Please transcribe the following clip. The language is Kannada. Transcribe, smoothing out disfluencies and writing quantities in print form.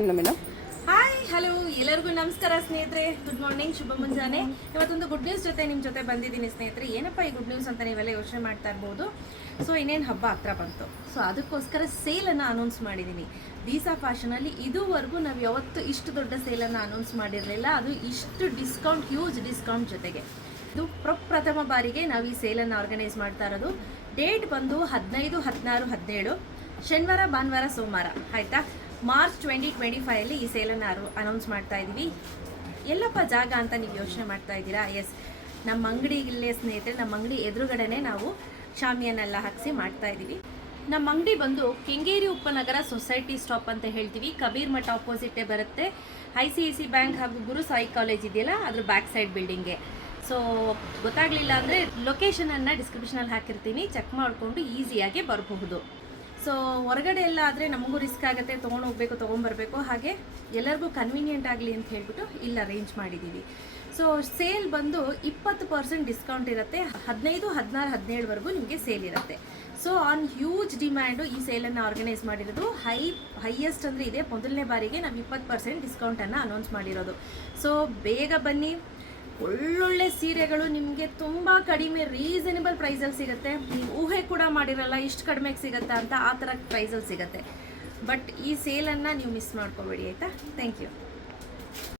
ಏನು ಮೇಡಮ್? ಹಾಯ್ ಹಲೋ ಎಲ್ಲರಿಗೂ ನಮಸ್ಕಾರ ಸ್ನೇಹಿತರೆ, ಗುಡ್ ಮಾರ್ನಿಂಗ್, ಶುಭ ಮುಂಜಾನೆ. ಇವತ್ತೊಂದು ಗುಡ್ ನ್ಯೂಸ್ ಜೊತೆ ನಿಮ್ಮ ಜೊತೆ ಬಂದಿದ್ದೀನಿ ಸ್ನೇಹಿತರೆ. ಏನಪ್ಪ ಈ ಗುಡ್ ನ್ಯೂಸ್ ಅಂತ ನೀವೆಲ್ಲ ಯೋಚನೆ ಮಾಡ್ತಾ ಇರ್ಬೋದು. ಸೊ ಇನ್ನೇನು ಹಬ್ಬ ಹತ್ರ ಬಂತು, ಸೊ ಅದಕ್ಕೋಸ್ಕರ ಸೇಲನ್ನು ಅನೌನ್ಸ್ ಮಾಡಿದ್ದೀನಿ. ದೀಸಾ ಫ್ಯಾಷನಲ್ಲಿ ಇದುವರೆಗೂ ನಾವು ಯಾವತ್ತೂ ಇಷ್ಟು ದೊಡ್ಡ ಸೇಲನ್ನು ಅನೌನ್ಸ್ ಮಾಡಿರಲಿಲ್ಲ, ಅದು ಇಷ್ಟು ಡಿಸ್ಕೌಂಟ್, ಹ್ಯೂಜ್ ಡಿಸ್ಕೌಂಟ್ ಜೊತೆಗೆ. ಇದು ಪ್ರಥಮ ಬಾರಿಗೆ ನಾವು ಈ ಸೇಲನ್ನು ಆರ್ಗನೈಸ್ ಮಾಡ್ತಾ ಇರೋದು. ಡೇಟ್ ಬಂದು 15, 16, 17 ಶನಿವಾರ, ಭಾನುವಾರ, ಸೋಮವಾರ, ಆಯಿತಾ. ಮಾರ್ಚ್ 2025 ಈ ಸೇಲನ್ನು ಅನೌನ್ಸ್ ಮಾಡ್ತಾ ಇದ್ದೀವಿ. ಎಲ್ಲಪ್ಪ ಜಾಗ ಅಂತ ನೀವು ಯೋಚನೆ ಮಾಡ್ತಾ ಇದ್ದೀರಾ? ಎಸ್, ನಮ್ಮ ಅಂಗಡಿಗಿಲ್ಲೇ ಸ್ನೇಹಿತರೆ, ನಮ್ಮ ಅಂಗಡಿ ಎದುರುಗಡೆನೆ ನಾವು ಶಾಮಿಯನ್ನೆಲ್ಲ ಹಾಕಿಸಿ ಮಾಡ್ತಾ ಇದ್ದೀವಿ. ನಮ್ಮ ಅಂಗಡಿ ಬಂದು ಕೆಂಗೇರಿ ಉಪನಗರ ಸೊಸೈಟಿ ಸ್ಟಾಪ್ ಅಂತ ಹೇಳ್ತೀವಿ. ಕಬೀರ್ ಮಠ ಆಪೋಸಿಟೇ ಬರುತ್ತೆ. ICICI ಬ್ಯಾಂಕ್ ಹಾಗೂ ಗುರು ಸಾಯಿ ಕಾಲೇಜ್ ಇದೆಯಲ್ಲ, ಅದ್ರ ಬ್ಯಾಕ್ ಸೈಡ್ ಬಿಲ್ಡಿಂಗ್ಗೆ. ಸೊ ಗೊತ್ತಾಗಲಿಲ್ಲ ಅಂದರೆ ಲೊಕೇಶನನ್ನು ಡಿಸ್ಕ್ರಿಪ್ಷನಲ್ಲಿ ಹಾಕಿರ್ತೀನಿ, ಚೆಕ್ ಮಾಡಿಕೊಂಡು ಈಸಿಯಾಗಿ ಬರಬಹುದು. ಸೊ ಹೊರಗಡೆ ಎಲ್ಲ ಆದರೆ ನಮಗೂ ರಿಸ್ಕ್ ಆಗುತ್ತೆ, ತೊಗೊಂಡೋಗ್ಬೇಕು, ತೊಗೊಂಬರ್ಬೇಕು. ಹಾಗೆ ಎಲ್ಲರಿಗೂ ಕನ್ವೀನಿಯೆಂಟ್ ಆಗಲಿ ಅಂತ ಹೇಳ್ಬಿಟ್ಟು ಇಲ್ಲಿ ಅರೇಂಜ್ ಮಾಡಿದ್ದೀವಿ. ಸೊ ಸೇಲ್ ಬಂದು 20% ಡಿಸ್ಕೌಂಟ್ ಇರುತ್ತೆ. 15, 16, 17ವರೆಗೂ ನಿಮಗೆ ಸೇಲ್ ಇರುತ್ತೆ. ಸೊ ಆನ್ ಹ್ಯೂಜ್ ಡಿಮ್ಯಾಂಡು ಈ ಸೇಲನ್ನು ಆರ್ಗನೈಸ್ ಮಾಡಿರೋದು. ಹೈಯೆಸ್ಟ್ ಅಂದರೆ ಇದೆ, ಮೊದಲನೇ ಬಾರಿಗೆ ನಾವು 20% ಡಿಸ್ಕೌಂಟನ್ನು ಅನೌನ್ಸ್ ಮಾಡಿರೋದು. ಸೊ ಬೇಗ ಬನ್ನಿ, ಒಳ್ಳೊಳ್ಳೆ ಸೀರೆಗಳು ನಿಮಗೆ ತುಂಬ ಕಡಿಮೆ ರೀಸನೇಬಲ್ ಪ್ರೈಸಲ್ಲಿ ಸಿಗುತ್ತೆ. ನೀವು ಊಹೆ ಕೂಡ ಮಾಡಿರಲ್ಲ ಇಷ್ಟು ಕಡಿಮೆಗೆ ಸಿಗುತ್ತೆ ಅಂತ, ಆ ಥರ ಪ್ರೈಸಲ್ಲಿ ಸಿಗುತ್ತೆ. ಬಟ್ ಈ ಸೇಲನ್ನು ನೀವು ಮಿಸ್ ಮಾಡ್ಕೋಬೇಡಿ, ಆಯಿತಾ. Thank you.